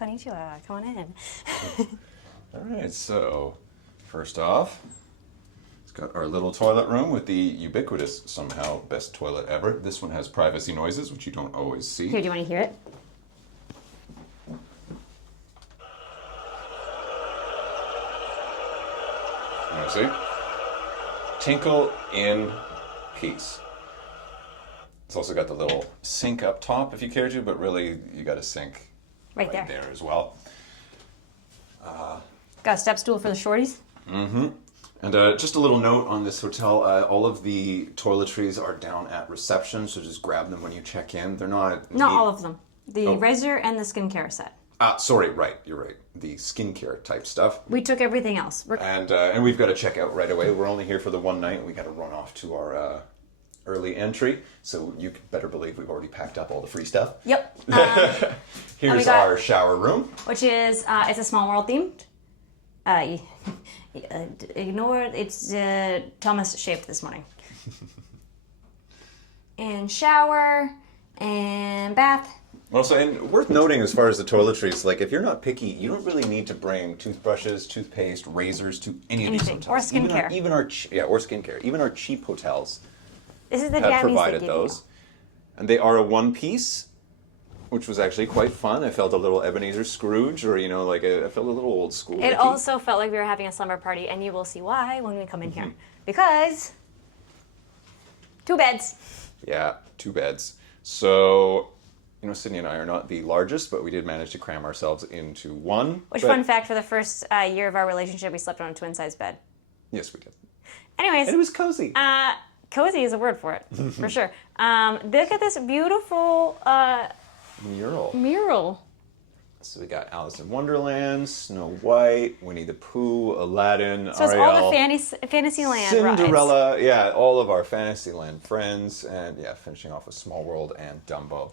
konnichiwa. Come on in. All right, so first off, it's got our little toilet room with the ubiquitous, somehow, best toilet ever. This one has privacy noises, which you don't always see. Here, do you want to hear it? You want to see? Tinkle in peace. It's also got the little sink up top if you care to, but really you got a sink right there as well. Got a step stool for the shorties. Mm-hmm. And just a little note on this hotel, all of the toiletries are down at reception, so just grab them when you check in. They're not... Not all of them. The razor and the skincare set. Sorry, right, you're right. The skincare type stuff. We took everything else. And we've got to check out right away. We're only here for the one night, and we got to run off to our early entry. So you better believe we've already packed up all the free stuff. Yep. Here's our shower room. Which is, it's a Small World themed. Ignore it. It's Thomas shaped this morning. And shower and bath. Also, and worth noting as far as the toiletries, like if you're not picky, you don't really need to bring toothbrushes, toothpaste, razors to any of these hotels. Or skincare. Or skincare. Even our cheap hotels This is the have jammies provided they give those. And they are a one piece, which was actually quite fun. I felt a little Ebenezer Scrooge, or, I felt a little old school. It also felt like we were having a slumber party, and you will see why when we come in here. Because 2 beds. Yeah, 2 beds. So, Sidney and I are not the largest, but we did manage to cram ourselves into one. Which, fun fact, for the first year of our relationship, we slept on a twin-size bed. Yes, we did. Anyways. And it was cozy. Cozy is a word for it, for sure. Look at this beautiful... Mural. So we got Alice in Wonderland, Snow White, Winnie the Pooh, Aladdin, So Ariel, it's all the Fantasyland Cinderella, rides. yeah, all of our Fantasyland friends, and finishing off with Small World and Dumbo.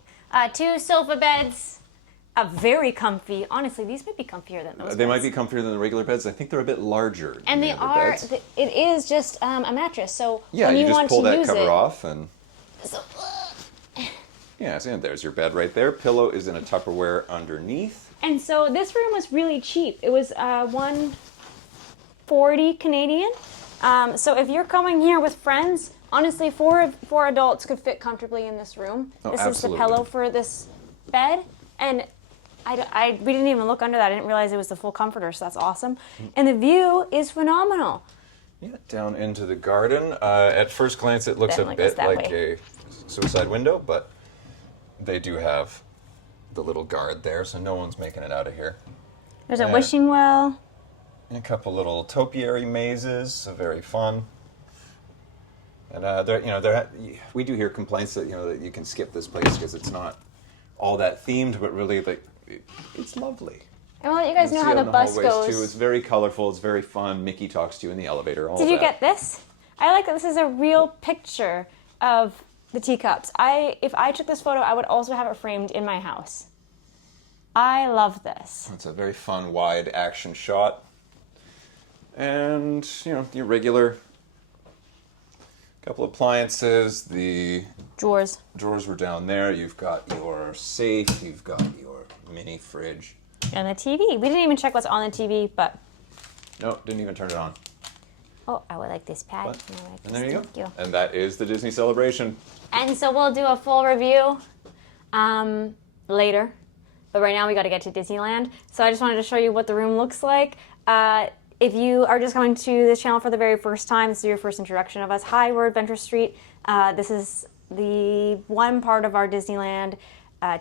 2 sofa beds, very comfy. Honestly, these might be comfier than those. They might be comfier than the regular beds. I think they're a bit larger. And than they the are. beds. It is just a mattress. So yeah, when you you just want pull to that use cover it, off and. Yeah, and there's your bed right there. Pillow is in a Tupperware underneath. And so this room was really cheap. It was $140 Canadian. So if you're coming here with friends, honestly, four adults could fit comfortably in this room. Oh, this absolutely. is the pillow for this bed, and we didn't even look under that. I didn't realize it was the full comforter, so that's awesome. And the view is phenomenal. Yeah, down into the garden. At first glance, it looks a bit like a suicide window, but they do have the little guard there, so no one's making it out of here. There's a wishing well. And a couple little topiary mazes, so very fun. And we do hear complaints that that you can skip this place because it's not all that themed, but really it's lovely. And we'll let you guys know how the bus goes. Too. It's very colorful. It's very fun. Mickey talks to you in the elevator. Did you get this? I like that this is a real picture of the teacups. If I took this photo, I would also have it framed in my house. I love this. It's a very fun, wide action shot. And, your regular couple appliances. The drawers were down there. You've got your safe. You've got your mini fridge. And the TV. We didn't even check what's on the TV, but... No, didn't even turn it on. Oh, I would like this pad. And there you go. And that is the Disney Celebration. And so we'll do a full review later. But right now we got to get to Disneyland. So I just wanted to show you what the room looks like. If you are just coming to this channel for the very first time, this is your first introduction of us. Hi, we're Adventure Street. This is the one part of our Disneyland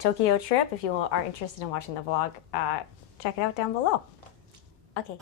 Tokyo trip. If you are interested in watching the vlog, check it out down below. Okay.